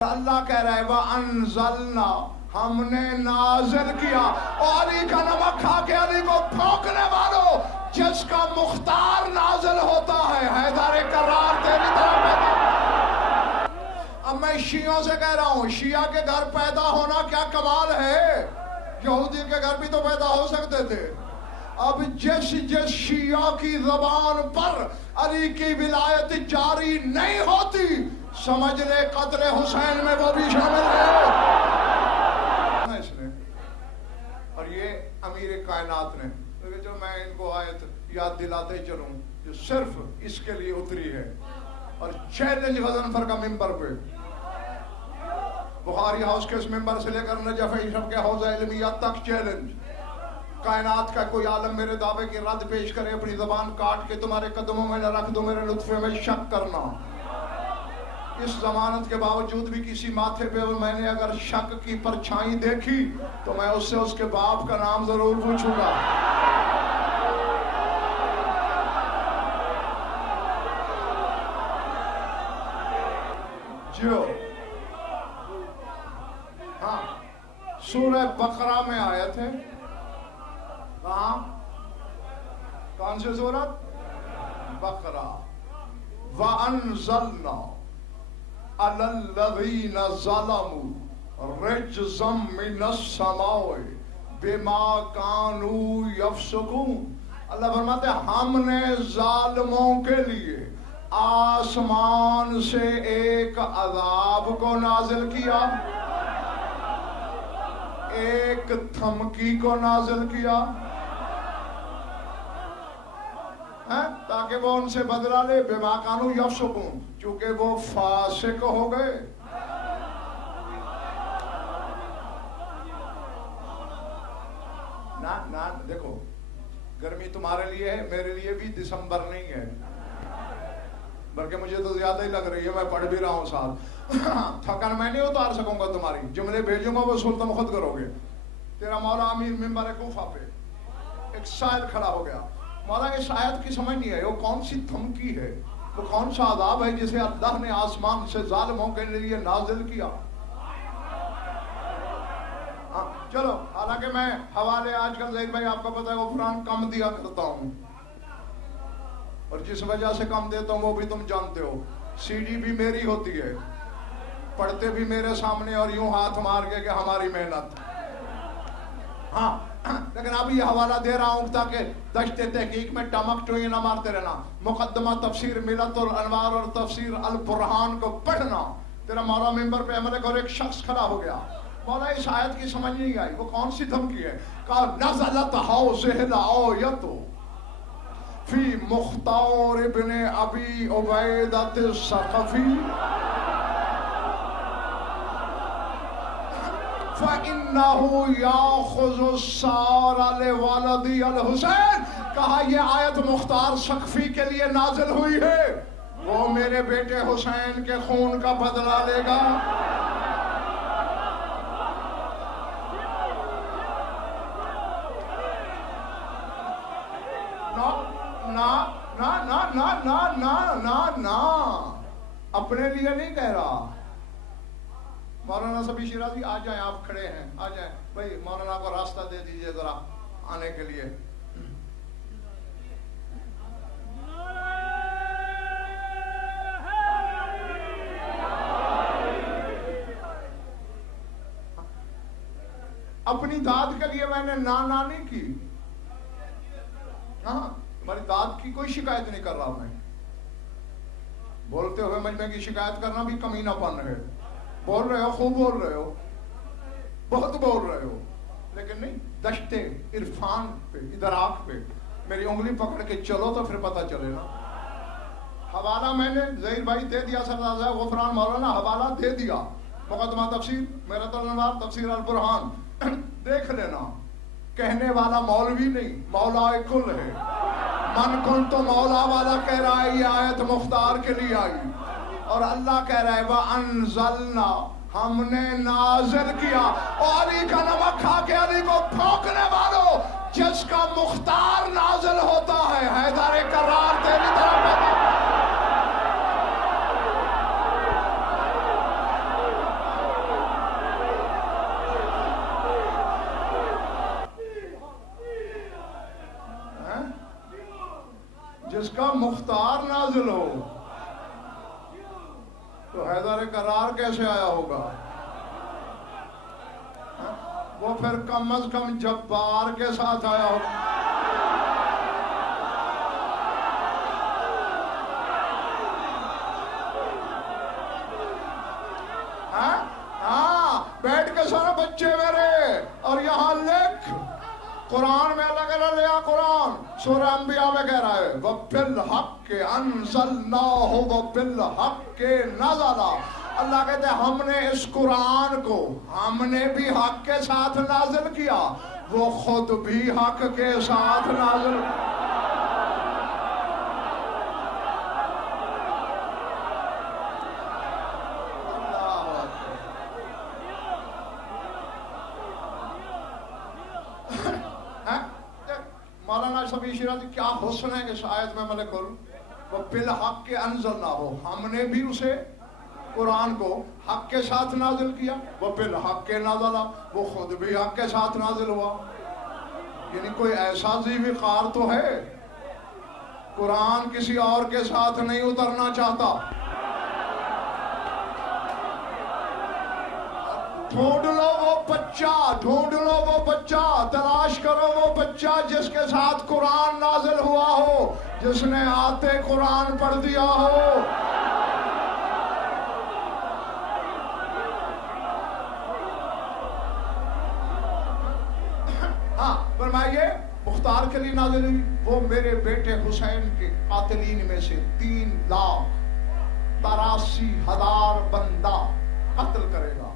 اللہ کہہ رہا ہے وَأَنزَلْنَا، ہم نے نازل کیا، اور علی کا نمک کھا کے علی کو پھونکنے والوں، جس کا مختار نازل ہوتا ہے حیدر کرار تیری طرف پیدا۔ اب میں شیعوں سے کہہ رہا ہوں، شیعہ کے گھر پیدا ہونا کیا کمال ہے، یہودی کے گھر بھی تو پیدا ہو سکتے تھے۔ اب جس شیعہ کی زبان پر علی کی ولایت جاری نہیں ہوتی، سمجھ لے قتل حسین میں وہ بھی شامل ہے۔ اس نے اور یہ امیر کائنات نے، جو میں ان کو آیت یاد دلاتے چلوں جو صرف اس کے لیے اتری ہے، اور چیلنج غضنفر کا ممبر پہ، بخاری ہاؤس کے اس ممبر سے لے کر نجف اشرف کے حوضہ علمیہ تک چیلنج۔ کائنات کا کوئی عالم میرے دعوے کی رد پیش کرے، اپنی زبان کاٹ کے تمہارے قدموں میں نہ رکھ دو، میرے لطفے میں شک کرنا۔ اس ضمانت کے باوجود بھی کسی ماتھے پہ میں نے اگر شک کی پرچھائی دیکھی تو میں اس سے اس کے باپ کا نام ضرور پوچھوں گا۔ جو ہاں سورہ بقرہ میں آیت ہے، کہاں؟ کون سی سورت؟ بقرہ۔ وَأَنزَلْنَا عَلَى الَّذِينَ ظَلَمُوا رِجْزًا مِّنَ السَّمَاءِ بِمَا كَانُوا يَفْسُقُونَ۔ اللہ فرماتے ہیں ہم نے ظالموں کے لیے آسمان سے ایک عذاب کو نازل کیا، ایک دھمکی کو نازل کیا، تاکہ وہ ان سے بدلہ لے، بما کانوا یفسقون، چونکہ وہ فاسق ہو گئے۔ نہ دیکھو، گرمی تمہارے لیے ہے، میرے لیے بھی دسمبر نہیں ہے، بلکہ مجھے تو زیادہ ہی لگ رہی ہے، میں پڑھ بھی رہا ہوں ساتھ۔ تھکن میں نہیں اتار سکوں گا، تمہاری جملے بھیجوں گا وہ سلطان خود کرو گے۔ تیرا مولا امیر ممبر کوفہ پہ ایک سائل کھڑا ہو گیا، مولا اس آیت کی سمجھ نہیں ہے، وہ کون سی دھمکی ہے، وہ کون سا عذاب ہے جسے اللہ نے آسمان سے ظالموں کے لیے نازل کیا۔ چلو، حالانکہ میں حوالے آج کل زید بھائی آپ کو پتہ ہے غفران کم دیا کرتا ہوں، اور جس وجہ سے کم دیتا ہوں وہ بھی تم جانتے ہو، سی ڈی بھی میری ہوتی ہے، پڑھتے بھی میرے سامنے اور یوں ہاتھ مار کے کہ ہماری محنت۔ ہاں لیکن اب یہ حوالہ دے رہا ہوں تاکہ دشت تحقیق میں ٹمک ٹوئی نہ مارتے رہنا۔ مقدمہ تفسیر ملت الانوار اور تفسیر البرہان کو پڑھنا۔ تیرا مولا ممبر پہ عمل اور ایک شخص کھڑا ہو گیا، مولا اس آیت کی سمجھ نہیں آئی، وہ کون سی دھمکی ہے؟ کہا نزلت حوضہ الآیت فی مختار ابن ابی عبیدہ الثقفی فَإِنَّهُ يَأْخُذُ السَّارَ لِوَلَدِي الحسین۔ کہا یہ آیت مختار ثقفی کے لیے نازل ہوئی ہے، وہ میرے بیٹے حسین کے خون کا بدلہ لے گا۔ نا اپنے لیے نہیں کہہ رہا۔ مولانا سبی شیرازی آ جائیں، آپ کھڑے ہیں، آ جائیں بھائی، مولانا کو راستہ دے دیجئے ذرا آنے کے لیے۔ اپنی داد کے لیے میں نے نا نہیں کی، ہاں ہماری داد کی کوئی شکایت نہیں کر رہا میں، بولتے ہوئے مجمع کی شکایت کرنا بھی کمینہ پن ہے۔ بول رہے ہو، خوب بول رہے ہو، بہت بول رہے ہو، لیکن نہیں، دشت عرفان پہ، ادراک پہ میری انگلی پکڑ کے چلو تو پھر پتہ چلے گا۔ حوالہ میں نے ظہیر بھائی دے دیا، سردار غفران مولانا حوالہ دے دیا، مقدمہ تفسیر ملت الانوار تفسیر البرہان دیکھ لینا۔ کہنے والا مولوی نہیں، مولا کل ہے، من کن تو مولا والا کہہ رہا ہے یہ آیت مختار کے لیے آئی، اور اللہ کہہ رہا ہے وَأَنزَلْنَا، ہم نے نازل کیا، اور علی کا نمک کھا کے علی کو پھونکنے والوں، جس کا مختار نازل ہوتا ہے حیدر کرار تیری طرف پیدا۔ کا مختار نازل ہو تو حیدر کرار کیسے آیا ہوگا؟ وہ پھر کم از کم جبار کے ساتھ آیا ہوگا. بیٹھ کے سارے بچے میرے، اور یہاں لکھ قرآن میں اللہ کہہ رہا ہے، قرآن سورہ انبیاء میں کہہ رہا ہے وَبِالْحَقِّ أَنزَلْنَاهُ وَبِالْحَقِّ نَزَلَ. اللہ کہتے ہیں ہم نے اس قرآن کو ہم نے بھی حق کے ساتھ نازل کیا، وہ خود بھی حق کے ساتھ نازل کیا. مولانا شفیع شیرازی کیا حسن ہے اس آیت میں ملک وَبِالْحَقِّ أَنزَلْنَاهُ، ہم نے بھی اسے قرآن کو حق کے ساتھ نازل کیا، وَبِالْحَقِّ نَزَلَ، وہ خود بھی حق کے ساتھ نازل ہوا. یعنی کوئی ایسا ذی وقار تو ہے، قرآن کسی اور کے ساتھ نہیں اترنا چاہتا. ڈھونڈ لو وہ بچہ، ڈھونڈ لو وہ بچہ، تلاش کرو وہ بچہ جس کے ساتھ قرآن نازل ہوا ہو، جس نے آتے قرآن پڑھ دیا ہو. ہاں فرمائیے مختار کے لیے نازل ہوئی. وہ میرے بیٹے حسین کے قاتلین میں سے 3,83,000 بندہ قتل کرے گا.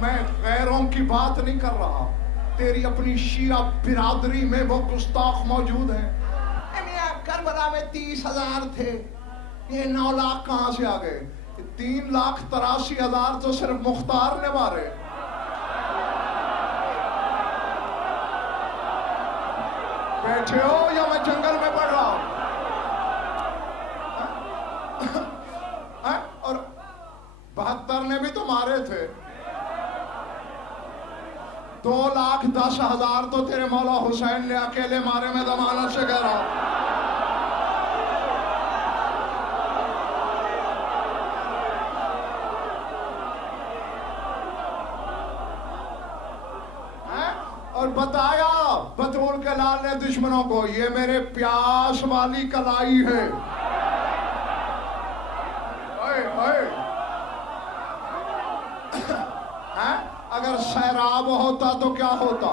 میں غیروں کی بات نہیں کر رہا، تیری اپنی شیعہ برادری میں وہ گستاخ موجود ہیں. کربلا میں 30,000 تھے، یہ 9 لاکھ کہاں سے آ گئے؟ 3,83,000 تو صرف مختار نے مارے. بیٹھے ہو یا میں جنگل میں پڑھ رہا ہوں؟ اور 72 نے بھی تو مارے تھے. 2,10,000 تو تیرے مولا حسین نے اکیلے مارے، میں ضمانت سے کہہ رہا ہوں. اور بتایا بطول کے لال نے دشمنوں کو یہ میرے پیاس والی کلائی ہے. اگر سیراب ہوتا تو کیا ہوتا؟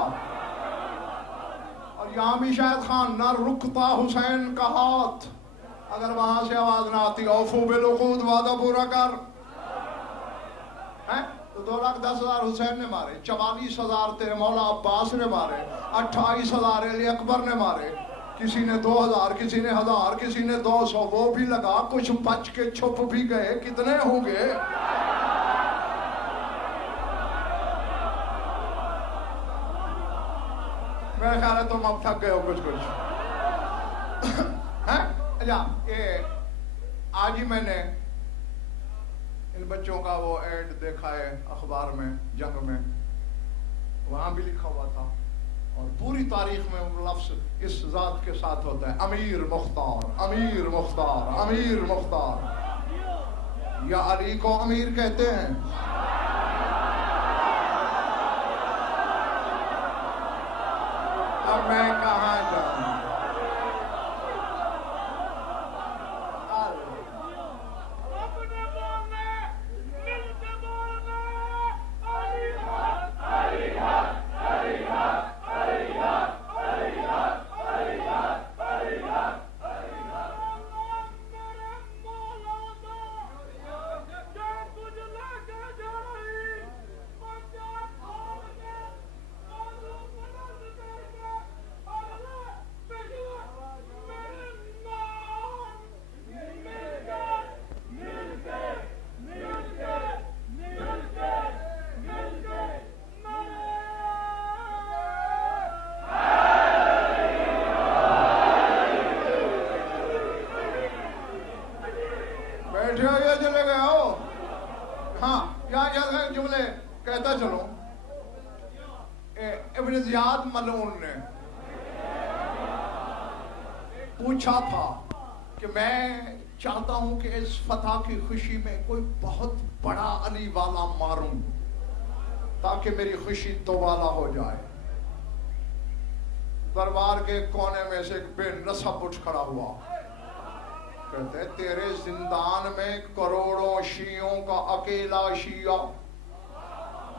اور یہاں بھی شاید خان نہ رکتا حسین کا ہاتھ اگر وہاں سے آواز نہ آتی اوفو بالعقود، وعدہ پورا کر. تو 2,10,000 حسین نے مارے، 44,000 تیرے مولا عباس نے مارے، 28,000 علی اکبر نے مارے، کسی نے 2,000، کسی نے 1,000، کسی نے 200، وہ بھی لگا، کچھ بچ کے چھپ بھی گئے. کتنے ہوں گے؟ میرے خیال ہے تم اب تھک گئے ہو کچھ. آج ہی میں نے ان بچوں کا وہ ایڈ دیکھا ہے اخبار میں، جنگ میں، وہاں بھی لکھا ہوا تھا، اور پوری تاریخ میں وہ لفظ اس ذات کے ساتھ ہوتا ہے، امیر مختار، امیر مختار، امیر مختار. یا علی کو امیر کہتے ہیں؟ اب میں کہاں جاؤں؟ چلے گئے ہو؟ ہاں یہاں جملے کہتا چلو. ابن زیاد ملعون نے پوچھا تھا کہ میں چاہتا ہوں کہ اس فتح کی خوشی میں کوئی بہت بڑا علی والا ماروں تاکہ میری خوشی دوبالا ہو جائے. دربار کے کونے میں سے ایک بے نسب اٹھ کھڑا ہوا. کہتے تیرے زندان میں کروڑوں شیعوں کا اکیلا شیعہ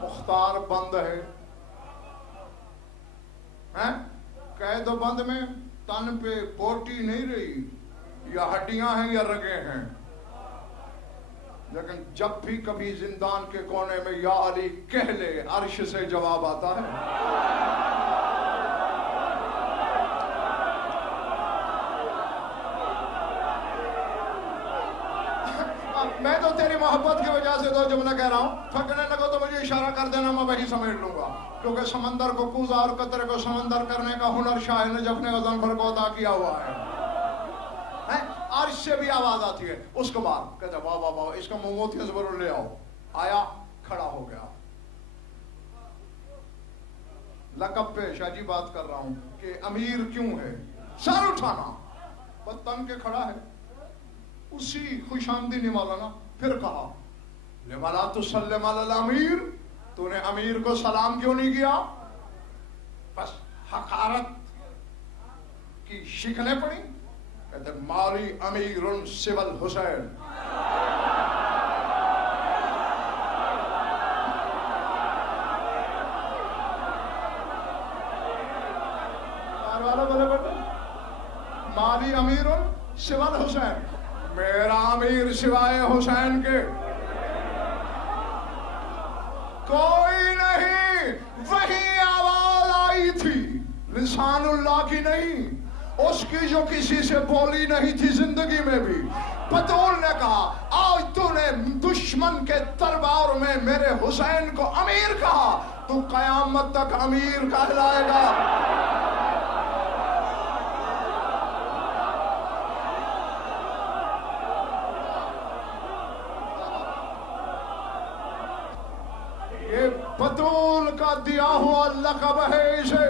مختار بند ہے. قید و بند میں تن پہ بوٹی نہیں رہی, یا ہڈیاں ہیں یا رگیں ہیں, لیکن جب بھی کبھی زندان کے کونے میں یا علی کہہ لے عرش سے جواب آتا ہے. میں تو تیری محبت کی وجہ سے دو جملہ کہہ رہا ہوں, تھکنے لگو تو مجھے اشارہ کر دینا, میں وہی سمیٹ لوں گا, کیونکہ سمندر کو کوزہ اور قطرے کو سمندر کرنے کا ہنر شاہ نجف نے غضنفر کو عطا کیا ہوا ہے. عرش سے بھی آواز آتی ہے. اس کے بعد کہتا واہ واہ واہ, اس کا موموتیاں ضرور لے آؤ. آیا, کھڑا ہو گیا. لقب پہ شاہ جی بات کر رہا ہوں کہ امیر کیوں ہے, سر اٹھانا, بس تن کے کھڑا ہے. اسی خوش آمدی مولانا پھر کہا لما لا تسلم علی الامیر, تو نے امیر کو سلام کیوں نہیں کیا؟ بس حقارت کی شکنیں پڑی. کہتے مالی امیر سوى الحسین. مالی امیر سوى الحسین, میرا امیر سوائے حسین کے کوئی نہیں. وہی آواز آئی تھی لسان اللہ کی نہیں, اس کی جو کسی سے بولی نہیں تھی زندگی میں بھی. بطول نے کہا آج تو نے دشمن کے دربار میں میرے حسین کو امیر کہا, تو قیامت تک امیر کہلائے گا. یہ بطول کا دیا ہوا لقب ہے اسے.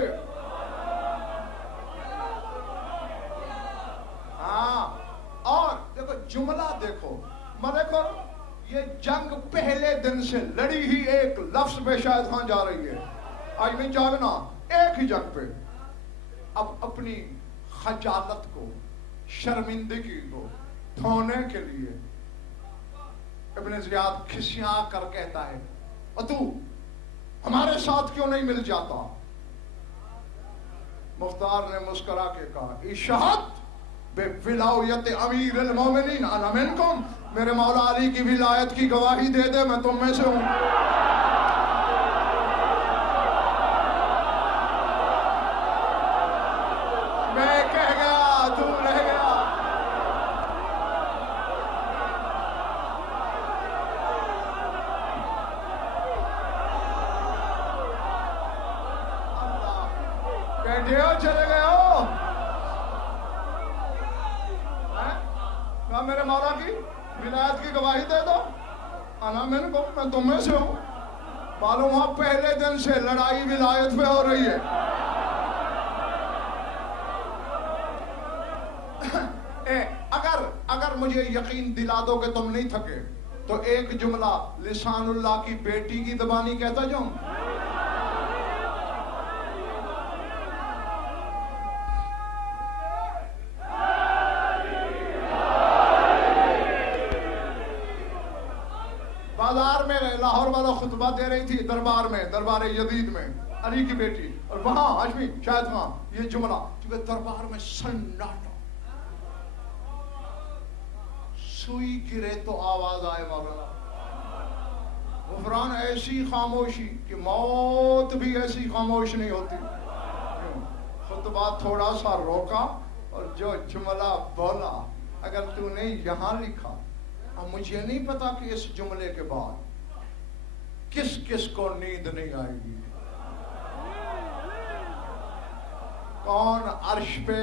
اور دیکھو جملہ دیکھو, دیکھو یہ جنگ پہلے دن سے لڑی ہی ایک لفظ پہ شاید خان جا رہی ہے. آج میں جاگنا ایک ہی جنگ پہ. اب اپنی خجالت کو, شرمندگی کو دھونے کے لیے ابن زیاد کھسیاں کر کہتا ہے اور تو ہمارے ساتھ کیوں نہیں مل جاتا؟ مختار نے مسکرا کے کہا اشہد بولایت امیر المومنین انا منکم, میرے مولا علی کی ولایت کی گواہی دے دے میں تم میں سے ہوں. میں کہہ گیا تو رہ گیا. بیٹھے ہو, چلے گئے ہو. میرے مولا کی ولایت کی گواہی دے دو. انا منکم, میں تم میں سے ہوں. معلوم ہوا پہلے دن سے لڑائی ولایت پہ ہو رہی ہے. اگر مجھے یقین دلا دو کہ تم نہیں تھکے تو ایک جملہ لسان اللہ کی بیٹی کی زبانی کہتا جاؤں. بازار میں لاہور والا خطبہ دے رہی تھی دربار میں, دربار یزید میں, علی کی بیٹی, اور وہاں ہاشمی شاید وہاں یہ جملہ, کیونکہ دربار میں سناٹا, سوئی گرے تو آواز آئے مولانا. غفران ایسی خاموشی کہ موت بھی ایسی خاموش نہیں ہوتی. خطبہ تھوڑا سا روکا اور جو جملہ بولا, اگر تو نے یہاں لکھا, اب مجھے نہیں پتا کہ اس جملے کے بعد کس کس کو نیند نہیں آئے گی, کون عرش پہ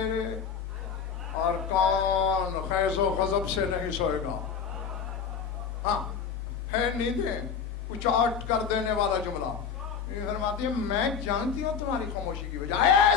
اور کون خیز و غضب سے نہیں سوئے گا. ہاں ہے نیندیں اچاٹ کر دینے والا جملہ. فرماتی ہے میں جانتی ہوں تمہاری خاموشی کی وجہ. اے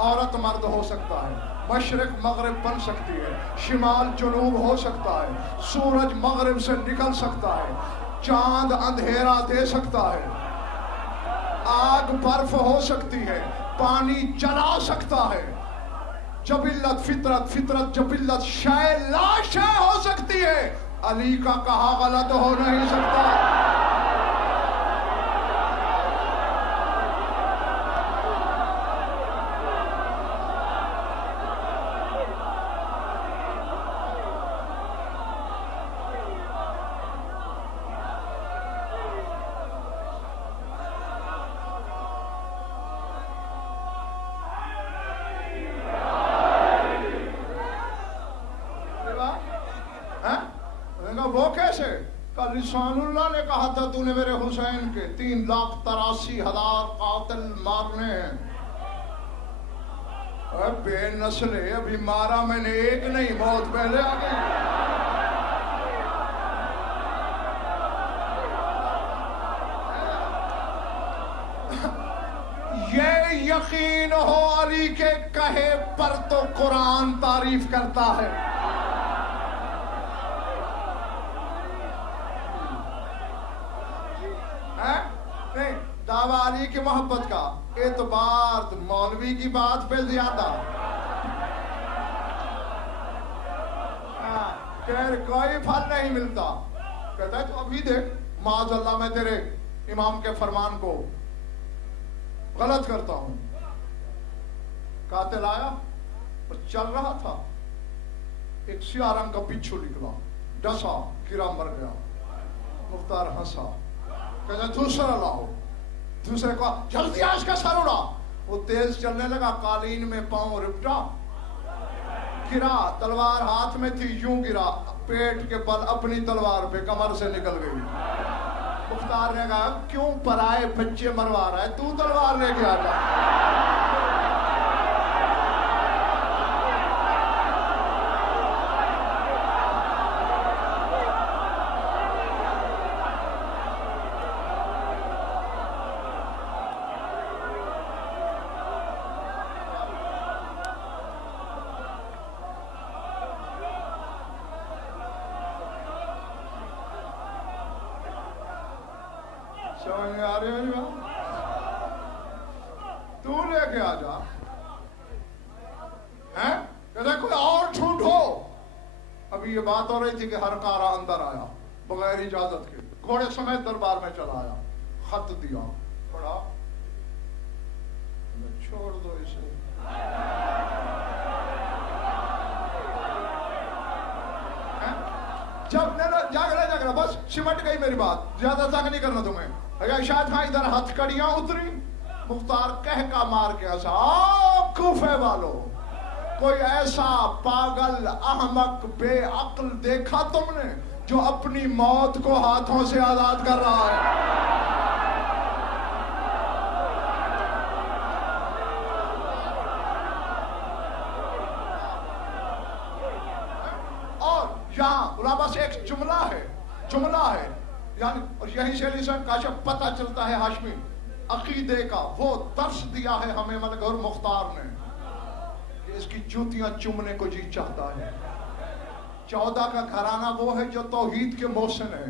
عورت مرد ہو سکتا ہے، مشرق مغرب بن سکتی ہے، شمال جنوب ہو سکتا ہے، سورج مغرب سے نکل سکتا ہے، چاند اندھیرا دے سکتا ہے، آگ برف ہو سکتی ہے، پانی جلا سکتا ہے، جبلت فطرت، فطرت جبلت، شے لا شے ہو سکتی ہے، علی کا کہا غلط ہو نہیں سکتا۔ وہ کیسے؟ کہ رسول اللہ نے کہا تھا تو نے میرے حسین کے 3,83,000 قاتل مارنے ہیں۔ اے بے نسلے، ابھی مارا میں نے ایک نہیں، موت پہلے آ گئی۔ یہ یقین ہو علی کے کہے پر تو قرآن تعریف کرتا ہے۔ دعویٰ علی کی محبت کا اعتبار مولوی کی بات پہ زیادہ، کوئی پھل نہیں ملتا۔ کہتا ہے تو ابھی دیکھ، معاذ اللہ میں تیرے امام کے فرمان کو غلط کرتا ہوں۔ قاتل آیا اور چل رہا تھا، ایک سیاہ رنگ کا بچھو نکلا، ڈسا، گرا، مر گیا۔ مختار ہنسا، کہتا دوسرا لاؤ، دوسرے کو جلدی اس کا سر اڑا۔ وہ تیز چلنے لگا، قالین میں پاؤں رپٹا، گرا، تلوار ہاتھ میں تھی، یوں گرا، پیٹ کے بل اپنی تلوار پہ کمر سے نکل گئی۔ مختار نے کہا کیوں پرائے بچے مروا رہا ہے، تو تلوار لے کے آ جا۔ سمجھ میں آ رہی ہے میری بات؟ تو لے کے آ جا، کہتا کوئی اور ڈھونڈو۔ ابھی یہ بات ہو رہی تھی کہ ہر کارا اندر آیا بغیر اجازت کے، گھوڑے سمیت دربار میں چلا آیا، خط دیا، پڑھا، چھوڑ دو اسے۔ جب جاگ رہا بس سمٹ گئی میری بات، زیادہ تک نہیں کرنا تمہیں۔ اگر شاید ہاں ادھر ہتھ کڑیاں اتری، مختار کہہ کا مار کے ہنسا، کوفے والو، کوئی ایسا پاگل احمق بے عقل دیکھا تم نے جو اپنی موت کو ہاتھوں سے آزاد کر رہا ہے؟ یہاں علماء سے ایک جملہ ہے یعنی، اور یہیں سے لسان کاشف پتہ چلتا ہے ہاشمی عقیدے کا، وہ درس دیا ہے ہمیں ملگور مختار نے کہ اس کی جوتیاں چومنے کو جی چاہتا ہے۔ 14 کا گھرانہ وہ ہے جو توحید کے محسن ہے،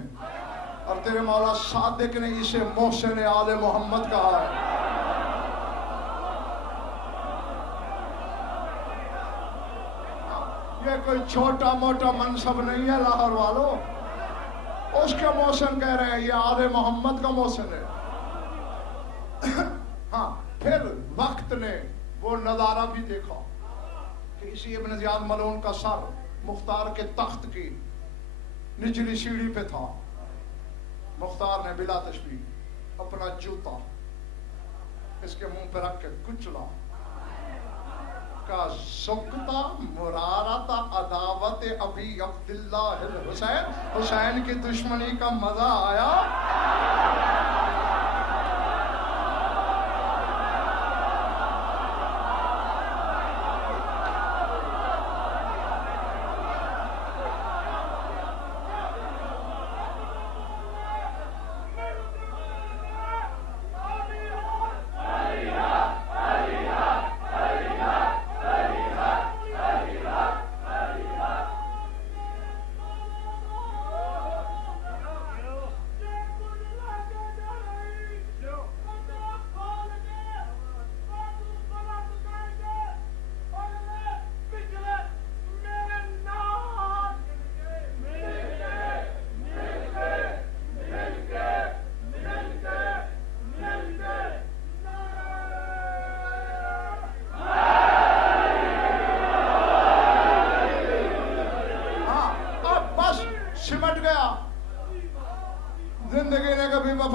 اور تیرے مولا صادق نے اسے محسن آل محمد کہا ہے۔ یہ کوئی چھوٹا موٹا منصب نہیں ہے لاہور والوں، اس کے محسن کہہ رہے ہیں، یہ آل محمد کا محسن ہے۔ ہاں پھر وقت نے وہ نظارہ بھی دیکھا کہ اسی ابن زیاد ملعون کا سر مختار کے تخت کی نچلی سیڑھی پہ تھا۔ مختار نے بلا تشبیہ اپنا جوتا اس کے منہ پہ رکھ کے کچلا، کا سکتا مرارت عداوت ابی عبداللہ الحسین، حسین کی دشمنی کا مزہ آیا۔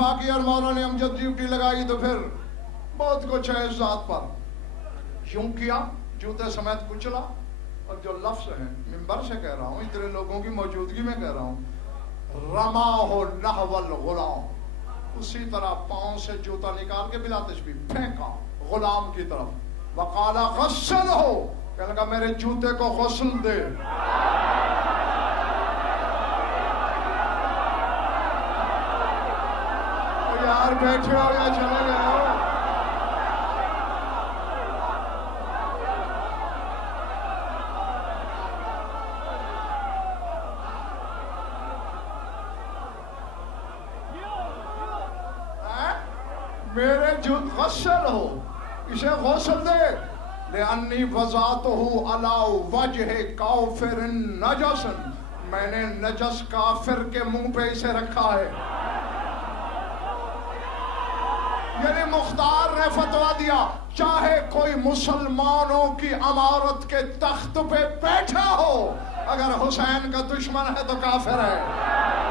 دفاع کی اور مولانا امجد ڈیوٹی لگائی تو پھر بہت کچھ ہے اس ذات پر. یوں کیا, جوتے سمیت کچلا, اور جو لفظ ہیں منبر سے کہہ رہا ہوں, اتنے لوگوں کی موجودگی میں کہہ رہا ہوں, رماہ نحو الغلام, اسی طرح پاؤں سے جوتا نکال کے بلا تشبیہ پھینکا غلام کی طرف. وقال غسلہ, کہنے لگا میرے جوتے کو غسل دے. یار بیٹھے ہو یا چلے گئے ہو؟ میرے جوت غسل ہو, اسے غسل دے. لِأَنِّي وَضَعْتُهُ عَلَى وَجْهِ كَافِرٍ نَجَسٍ, میں نے نجس کافر کے منہ پہ اسے رکھا ہے. یعنی مختار نے فتویٰ دیا, چاہے کوئی مسلمانوں کی امارت کے تخت پہ بیٹھا ہو, اگر حسین کا دشمن ہے تو کافر ہے.